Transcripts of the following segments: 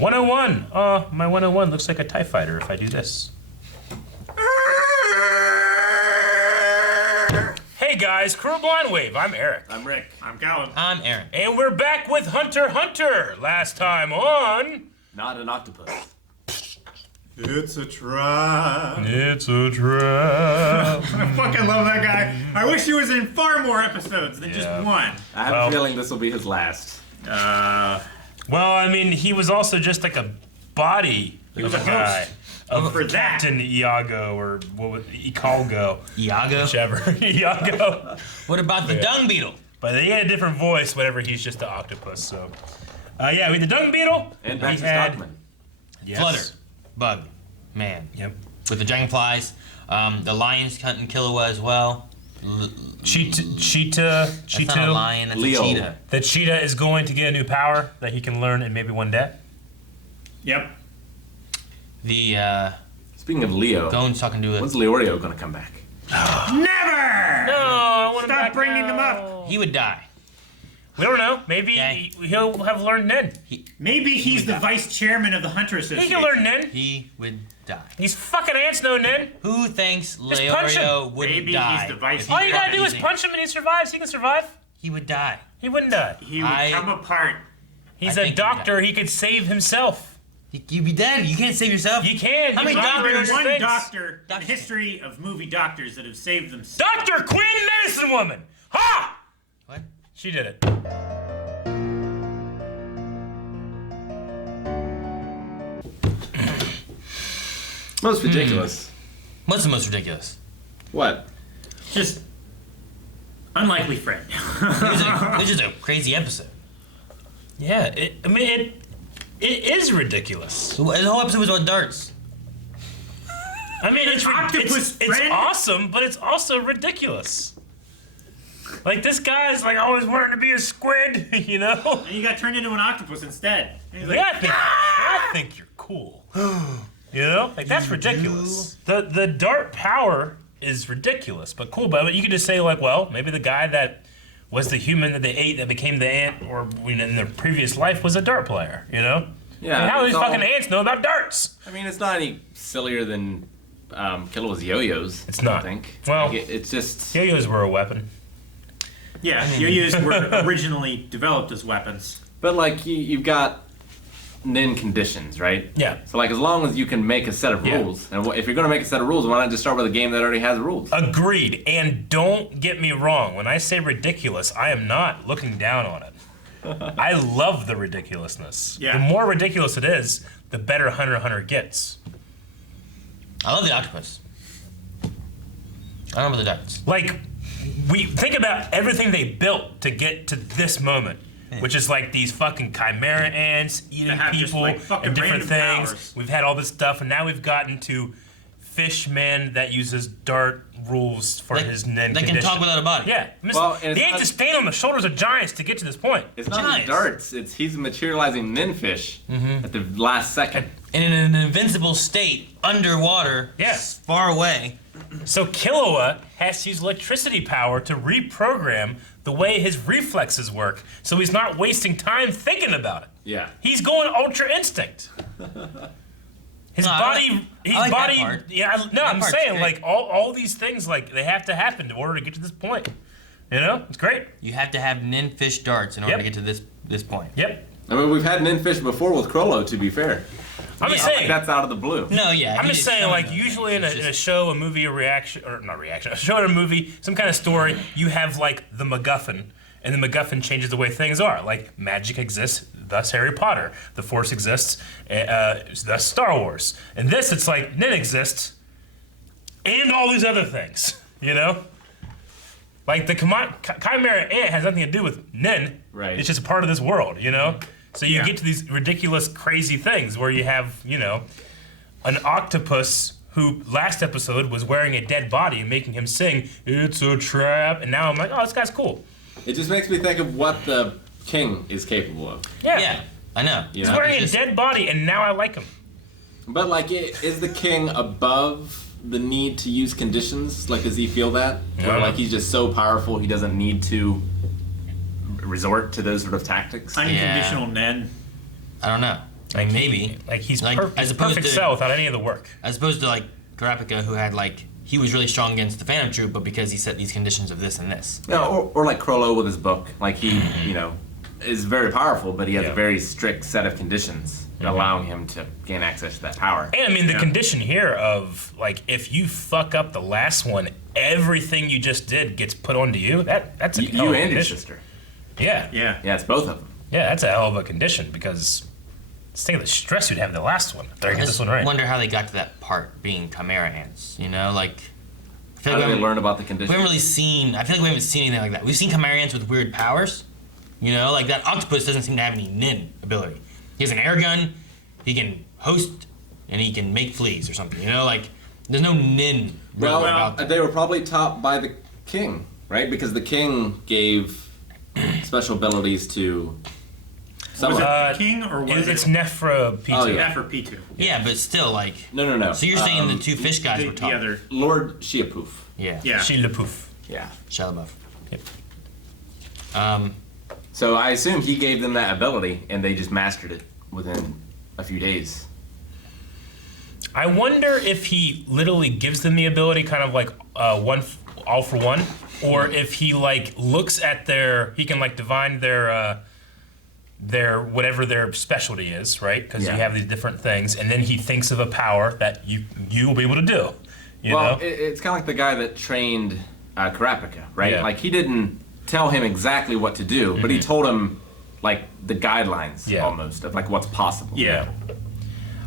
101. My 101 looks like a TIE fighter if I do this. Hey guys, Crew Blind Wave. I'm Eric. I'm Rick. I'm Colin. I'm Aaron. And we're back with Hunter x Hunter. Last time on... Not an octopus. It's a trap. It's a trap. I fucking love that guy. I wish he was in far more episodes than just one. I have a feeling this will be his last. Well, I mean, he was also just like a body He was of a guy. host. Of For that. Captain Iago, or what was Ikalgo. Iago? Whichever. Iago. What about the dung beetle? But he had a different voice whenever he's just an octopus, so. Yeah, we had the dung beetle. And we Baxter had... Stockman. Yes. Flutter. Bug. Man. Yep. With the dragonflies. The lions hunting Killua as well. Cheetah. That's not a lion, that's Leo. a cheetah. The cheetah is going to get a new power that he can learn in maybe one day. Yep. The, Speaking of Leo, Gone's talking to when's Leorio gonna come back? Never! No, I want him Stop back bringing now. him up. He would die. We don't know. Maybe Okay. he'll have learned Nen. Maybe he's the vice chairman of the Hunter He Association. can learn Nen. He would die. These fucking ants know Nen. Who thinks punch Leorio wouldn't Maybe die? he's the vice if he All you gotta tried do is using- punch him and he survives. He can survive. He would die. He wouldn't die. He would I- come apart. He's I a think doctor. He could save himself. You'd be dead. You can't save yourself. You can. How You many can. There's doctors? one Things. doctor in the Doctor. history of movie doctors that have saved themselves. Dr. Quinn Medicine Woman. Ha! What? She did it. Most ridiculous. What's the most ridiculous? What? Just unlikely friend. This is a crazy episode. Yeah. It is ridiculous. The whole episode was about darts. I mean, it's octopus it's friend? awesome, but it's also ridiculous. Like, this guy's like always wanting to be a squid, you know? And he got turned into an octopus instead. And he's like, Yeah, I think you're cool. You know? Like, that's ridiculous. The dart power is ridiculous, but cool. But you could just say, like, well, maybe the guy that was the human that they ate that became the ant, or in their previous life, was a dart player, you know? Yeah. And how do these it's all- fucking ants know about darts? I mean, it's not any sillier than Killua's yo-yos. It's not. I think. Well- Like, it's just. Yo-yos were a weapon. yeah, yo-yos were originally developed as weapons. But like, you've got Nin conditions, right? Yeah. So like, as long as you can make a set of Yeah. rules, and if you're gonna make a set of rules, why not just start with a game that already has rules? Agreed. And don't get me wrong. When I say ridiculous, I am not looking down on it. I love the ridiculousness. Yeah. The more ridiculous it is, the better Hunter x Hunter gets. I love the octopus. I don't know about the darts. Like, we think about everything they built to get to this moment, which is like these fucking chimera ants eating That have just, people like, fucking and different random things. powers. We've had all this stuff, and now we've gotten to Fishman that uses dart rules for his Nen They condition. can talk without a body. Yeah. Well, and they it's ate not- to stand on the shoulders of giants to get to this point. It's not Giants. just darts. It's he's materializing Ninfish at the last second. And in an invincible state, underwater, Yeah. far away. So Killua has to use electricity power to reprogram the way his reflexes work, so he's not wasting time thinking about it. Yeah. He's going ultra instinct. His No, I body, like- his I like that body. part. Yeah, no, That I'm part's saying great. like all these things like they have to happen in order to get to this point. You know, it's great. You have to have nin fish darts in order Yep. to get to this point. Yep. I mean, we've had Ninfish before with Crollo, to be fair. I'm just Not saying. like that's out of the blue. No, yeah. I'm he just did saying, some like, of them. usually in It's a just- show, a movie, a reaction, or not reaction, a show or a movie, some kind of story, you have, like, the MacGuffin, and the MacGuffin changes the way things are. Like, magic exists, thus Harry Potter. The Force exists, thus Star Wars. And this, it's like, Nin exists, and all these other things, you know? Like, the Chimera Ant has nothing to do with Nin. Right. It's just a part of this world, you know? So you Yeah. get to these ridiculous, crazy things where you have, you know, an octopus who last episode was wearing a dead body and making him sing, "It's a trap," and now I'm like, oh, this guy's cool. It just makes me think of what the king is capable of. Yeah, I know. Yeah. He's wearing a It's just- dead body, and now I like him. But like, is the king above the need to use conditions? Like, does he feel that? Or like he's just so powerful he doesn't need to resort to those sort of tactics? Unconditional Nen. I don't know. Like maybe. Like he's Like, as opposed perfect to- cell without any of the work. As opposed to like Kurapika, who had like he was really strong against the Phantom Troop, but because he set these conditions of this and this. Yeah, or like Krollo with his book. Like he, is very powerful, but he has Yeah. a very strict set of conditions allowing him to gain access to that power. And I mean, the Yeah. condition here of like, if you fuck up the last one, everything you just did gets put onto you. That's a hell You of a and his condition. sister. Yeah. Yeah. Yeah, it's both of them. Yeah, that's a hell of a condition because think of the stress you'd have the last one. They're I get just this one right. wonder how they got to that part being Chimera ants. You know, like I feel How like do we they learn haven't- about the we conditions? haven't really seen. I feel like we haven't seen anything like that. We've seen Chimera ants with weird powers. You know, like that octopus doesn't seem to have any nin ability. He has an air gun. He can host, and he can make fleas or something. You know, like there's no nin. Really Well, about that. they were probably taught by the king, right? Because the king gave special abilities to Was someone. it the king or was It's it Nephra P2. Oh, yeah. F or P2? Yeah, but still, like. No. So you're saying the two fish guys were The taught? other. Lord Shiapoof. Yeah. Yeah. She Le Pouf. Yeah. Shia LaBeouf. Yep. So I assume he gave them that ability, and they just mastered it within a few days. I wonder if he literally gives them the ability, kind of like all for one, or if he like looks at he can like divine their whatever their specialty is, right? Because Yeah. you have these different things, and then he thinks of a power that you will be able to do. You Well, know? it's kind of like the guy that trained Kurapika, right? Yeah. Like he didn't tell him exactly what to do, but he told him like the guidelines Yeah. almost of like what's possible. Yeah.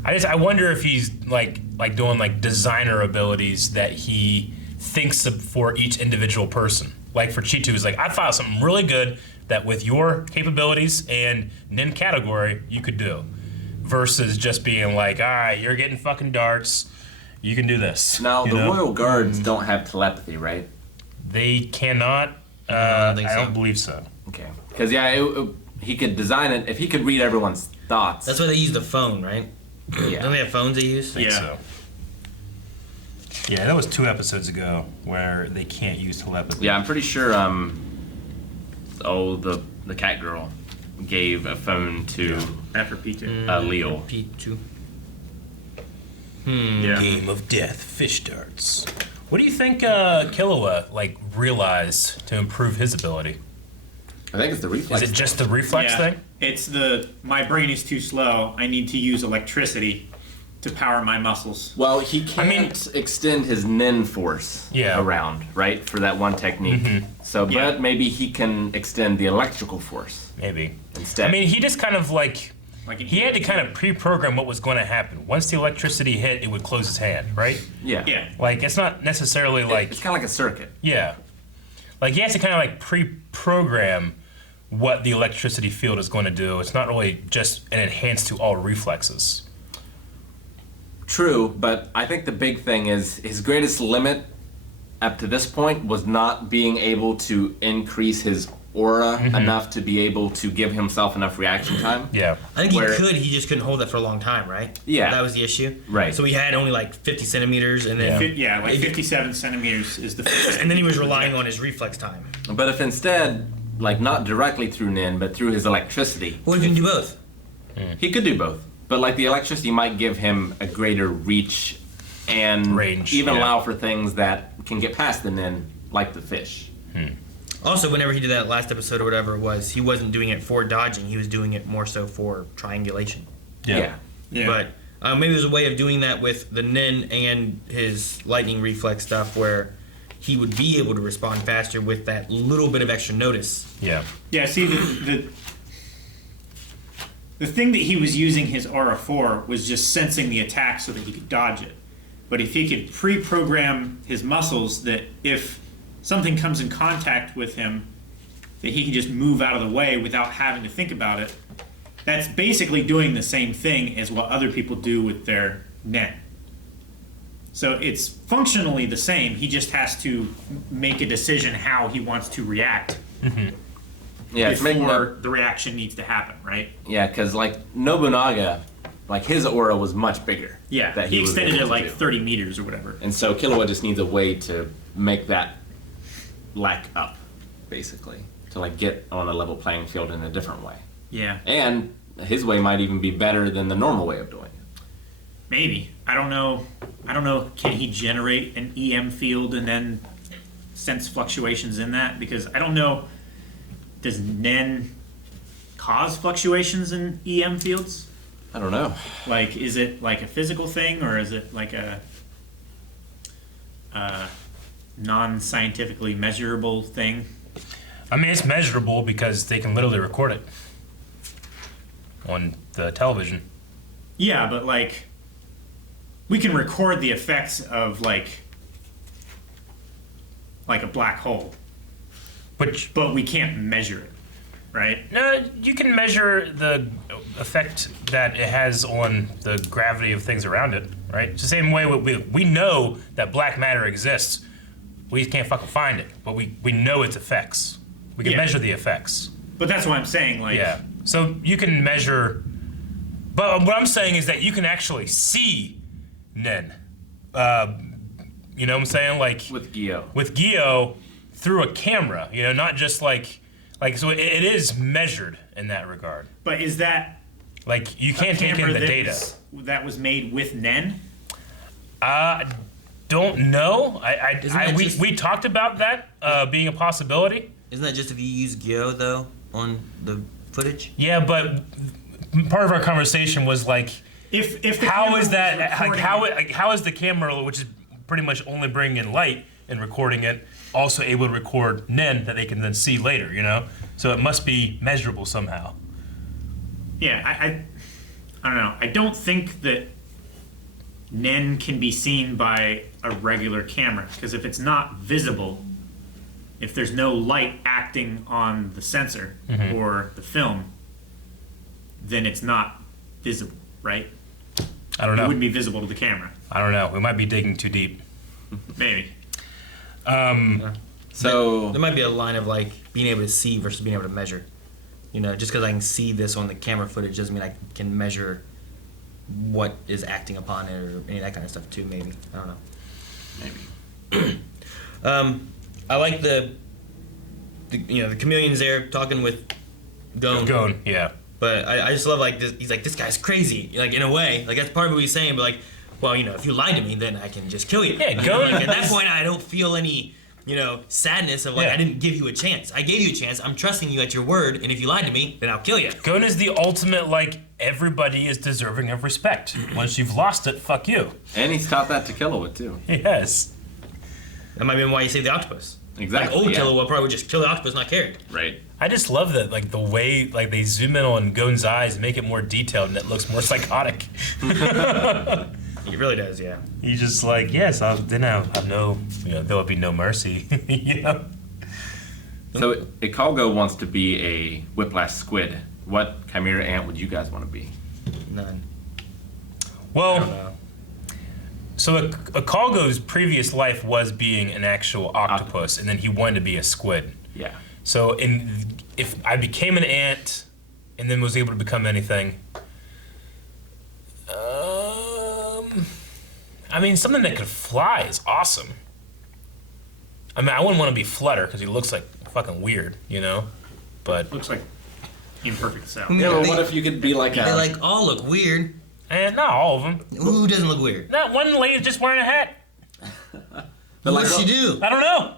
I wonder if he's like doing like designer abilities that he thinks of for each individual person. Like for Chitu, he's like, I found something really good that with your capabilities and nin category you could do, versus just being like, all right, you're getting fucking darts, you can do this. Now you the know? royal guards don't have telepathy, right? They cannot. don't think I so. don't believe so. Okay. Because he could design it if he could read everyone's thoughts. That's why they use the phone, right? yeah. Don't they have phones they use? I think Yeah. so. Yeah, that was 2 episodes ago where they can't use telepathy. Yeah, I'm pretty sure. The cat girl gave a phone to F or P2. Leo. P2. Yeah. Game of Death, fish darts. What do you think Killua like realized to improve his ability? I think it's the reflex. Is it just the reflex Yeah. thing? It's my brain is too slow. I need to use electricity to power my muscles. Well, he can't extend his nin force Yeah. around, right, for that one technique. So, Yeah. but maybe he can extend the electrical force Maybe. instead. I mean, he just kind of like Like an he had to kind of pre-program what was going to happen. Once the electricity hit, it would close his hand, right? yeah. Yeah. Like it's not necessarily like It's kind of like a circuit. yeah, like he has to kind of like pre-program what the electricity field is going to do. It's not really just an enhance to all reflexes. True, but I think the big thing is his greatest limit up to this point was not being able to increase his aura enough to be able to give himself enough reaction time. Yeah. I think he Where- could. He just couldn't hold that for a long time, right? Yeah. That was the issue. Right. So he had only like 50 centimeters, and then Like 57 centimeters is the. and then he was relying on his reflex time. But if instead, like not directly through Nin, but through his electricity, Well, he can do both. he could do both. But like the electricity might give him a greater reach and Range, even yeah. allow for things that can get past the Nin, like the fish. Also, whenever he did that last episode or whatever it was, he wasn't doing it for dodging. He was doing it more so for triangulation. Yeah. Yeah. But maybe there's a way of doing that with the Nin and his lightning reflex stuff where he would be able to respond faster with that little bit of extra notice. Yeah. Yeah, see, the thing that he was using his aura for was just sensing the attack so that he could dodge it. But if he could pre-program his muscles that if something comes in contact with him, that he can just move out of the way without having to think about it, that's basically doing the same thing as what other people do with their net. So it's functionally the same. He just has to make a decision how he wants to react Yeah, it's making before that, the reaction needs to happen, right? yeah, because like Nobunaga, like his aura was much bigger. Yeah, that he was extended able it to like do. 30 meters or whatever. And so Killua just needs a way to make that lack up, basically, to like get on a level playing field in a different way. Yeah. And his way might even be better than the normal way of doing it. Maybe. I don't know. Can he generate an EM field and then sense fluctuations in that? Because I don't know. Does Nen cause fluctuations in EM fields? I don't know. Like, is it like a physical thing, or is it like a non-scientifically measurable thing? I mean, it's measurable because they can literally record it on the television. Yeah, but like, we can record the effects of like a black hole, but we can't measure it, right? No, you can measure the effect that it has on the gravity of things around it, right? It's the same way we know that black matter exists. We just can't fucking find it, but we know its effects. We can measure the effects. But that's what I'm saying, like... Yeah. So you can measure... But what I'm saying is that you can actually see Nen. You know what I'm saying? Like... With Gio. With Gio through a camera, you know, not just like so it is measured in that regard. But is that... Like, you can't take in the data. That was made with Nen? Don't know. We talked about that being a possibility. Isn't that just if you use Gyo though on the footage? Yeah, but part of our conversation was like, if the how is camera that? was Like, how is the camera, which is pretty much only bringing in light and recording it, also able to record Nen that they can then see later? You know, so it must be measurable somehow. Yeah, I don't know. I don't think that Nen can be seen by a regular camera, because if it's not visible, if there's no light acting on the sensor or the film, then it's not visible, right? I don't know. It wouldn't be visible to the camera. I don't know. We might be digging too deep. Maybe. So there might be a line of like being able to see versus being able to measure. You know, just because I can see this on the camera footage doesn't mean I can measure what is acting upon it or any of that kind of stuff too. Maybe, I don't know. maybe. I like the chameleon's there talking with Gon. Yeah. But I just love like this. He's like, this guy's crazy. Like, in a way, like that's part of what he's saying. But like, well, you know, if you lied to me, then I can just kill you. Yeah, Gon. Like, at that point, I don't feel any, sadness of like I didn't give you a chance. I gave you a chance. I'm trusting you at your word. And if you lied to me, then I'll kill you. Gon is the ultimate, like, everybody is deserving of respect. Once you've lost it, fuck you. And he's taught that to Killua too. Yes. That might be why you saved the octopus. Exactly. Like old yeah. Killua probably would just kill the octopus, not care. Right. I just love that, like, the way, like, they zoom in on Gon's eyes and make it more detailed and it looks more psychotic. It really does, yeah. He's just like, yes, then I'll have no, there will be no mercy, So Ikalgo wants to be a whiplash squid. What chimera ant would you guys want to be? None. I don't Well, know. so Ikalgo's previous life was being an actual octopus, and then he wanted to be a squid. Yeah. So if I became an ant and then was able to become anything, I mean, something that could fly is awesome. I mean, I wouldn't want to be Flutter because he looks like fucking weird, But Looks like imperfect cell. Yeah, but what if you could be like They a... like all look weird. and not all of them. Who doesn't look weird? That one lady's just wearing a hat. But What does she do? I don't know.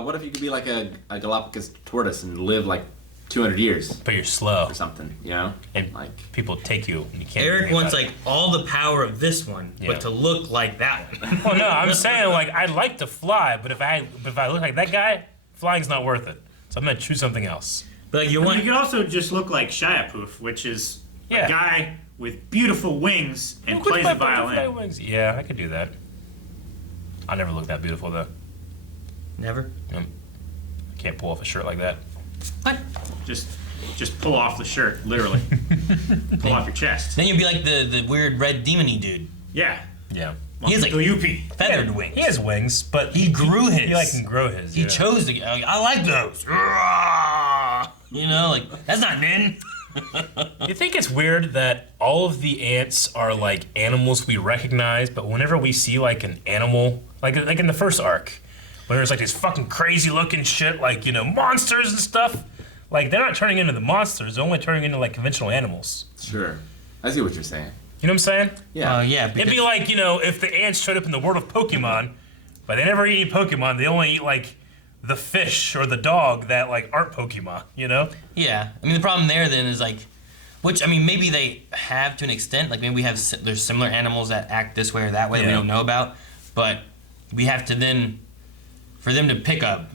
what if you could be like a Galapagos tortoise and live like 200 years But you're slow, or something, and Like... people take you, and you can't. do Eric anything wants about like all the power of this one, Yeah. but to look like that one. it. Well, no, I'm saying like I'd like to fly, but if I look like that guy, flying's not worth it. So I'm gonna choose something else. But like you You want, could also just look like Shiapoof, which is Yeah. a guy with beautiful wings and Who could plays fly a violin. wings? Yeah, I could do that. I never look that beautiful though. never. I can't pull off a shirt like that. What? Just pull off the shirt, literally. Pull off your chest. Then you'd be like the weird red demony dude, Yeah. Yeah. He has, like, Yuppie. feathered wings. He has wings, but He grew his. He can grow his. He yeah. chose to. I like those. Like that's not Nin. You think it's weird that all of the ants are like animals we recognize, but whenever we see like an animal, like in the first arc, when there's like this fucking crazy looking shit, like monsters and stuff, Like they're not turning into the monsters; they're only turning into like conventional animals. Sure. I see what you're saying. You know what I'm saying? Yeah. Yeah. It'd be like, you know, if the ants showed up in the world of Pokemon, but they never eat any Pokemon. They only eat like the fish or the dog that like aren't Pokemon. You know? Yeah. I mean, the problem there then is like, which I mean, maybe they have to an extent. Like maybe we have there's similar animals that act this way or that way that we don't know about, but we have to then, for them to pick up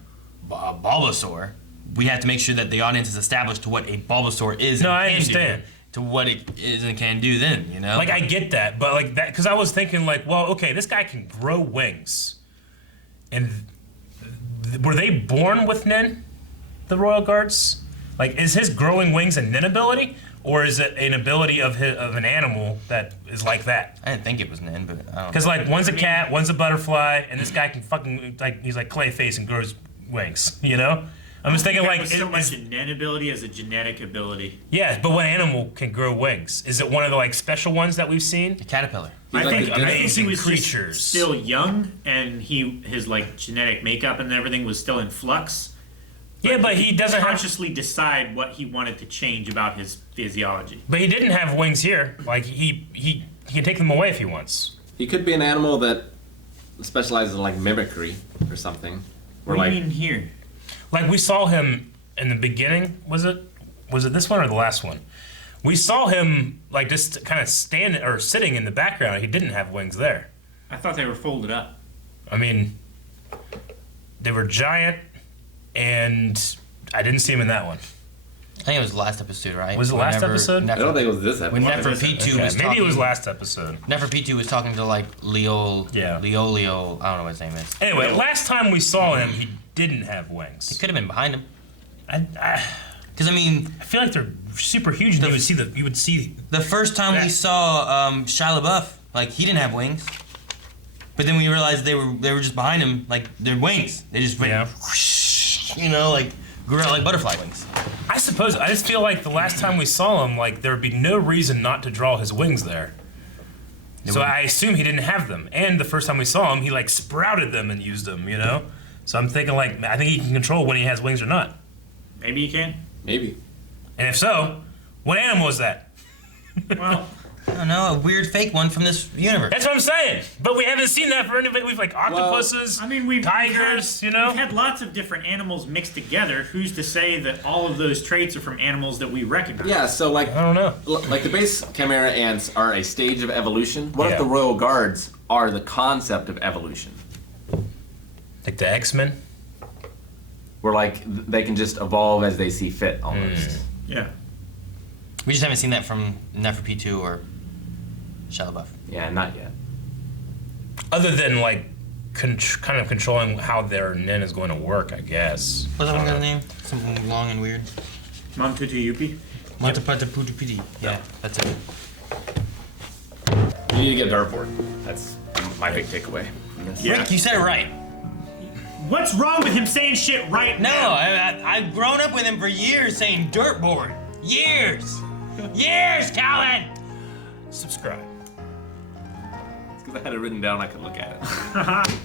a Bulbasaur, we have to make sure that the audience is established to what a Bulbasaur is. No, and I can understand. Do, to what it is and can do then, you know? Like I get that, but like that because I was thinking like, well, okay, this guy can grow wings, and were they born with Nin, the Royal Guards? Like, is his growing wings a Nin ability, or is it an ability of an animal that is like that? I didn't think it was Nin, but I don't know. Because like one's a cat, one's a butterfly, and this guy can fucking like he's like Clayface and grows wings. You know? I'm just thinking like so much a Nen ability as a genetic ability. yeah, but what animal can grow wings? Is it one of the like special ones that we've seen? A caterpillar. I like think the he amazing was just creatures. still young, and his like genetic makeup and everything was still in flux. Yeah, but he doesn't have. consciously decide what he wanted to change about his physiology. But he didn't have wings here. Like he can take them away if he wants. He could be an animal that specializes in like mimicry or something. Or What do like you mean here? Like we saw him in the beginning. Was it this one or the last one? We saw him like just kind of standing or sitting in the background. He didn't have wings there. I thought they were folded up. I mean, they were giant, and I didn't see him in that one. I think it was the last episode, right? Was it last episode? I don't think it was this When episode. Neferpitu was Maybe talking, it was last episode. Neferpitu was talking to like Leo. Yeah. Leo. I don't know what his name is. Anyway, last time we saw him, he didn't have It wings. could have been behind him. I Because I mean, feel like they're super huge, and you would see. the first time we Yeah. saw Shia LaBeouf, like he didn't have wings. But then we realized they were just behind him, like their wings. They just went, Yeah. whoosh, you know, like grew out like butterfly wings. I suppose I just feel like the last time we saw him, like there would be no reason not to draw his wings there. So I assume he didn't have them. And the first time we saw him, he like sprouted them and used them, you know? So I'm thinking like I think he can control when he has wings or not. Maybe you can. Maybe. And if so, what animal is that? Well, I don't know, a weird fake one from this universe. That's what I'm saying. But we haven't seen that for anybody. We've like octopuses, I mean, we've tigers, we've you know? we've had lots of different animals mixed together. Who's to say that all of those traits are from animals that we recognize? Yeah, so like I don't know. like the base chimera ants are a stage of evolution. What if Yeah. the royal guards are the concept of evolution? Like the X-Men? Where like they can just evolve as they see fit almost. Yeah. We just haven't seen that from Neferpitu or Shia LaBeouf. Yeah, not yet. Other than like kind of controlling how their nin is going to work, I guess. What's that one guy's name? Something long and weird. Mom Tutu Yuppie? Matapataputupiti. Yeah, that's it. You need to get a dartboard. That's my big takeaway from this. Yeah. Rick, you said it right. What's wrong with him saying shit right No, now? I've grown up with him for years saying dirtboard. Years! Years, Calvin! Subscribe. It's because I had it written down, I could look at it.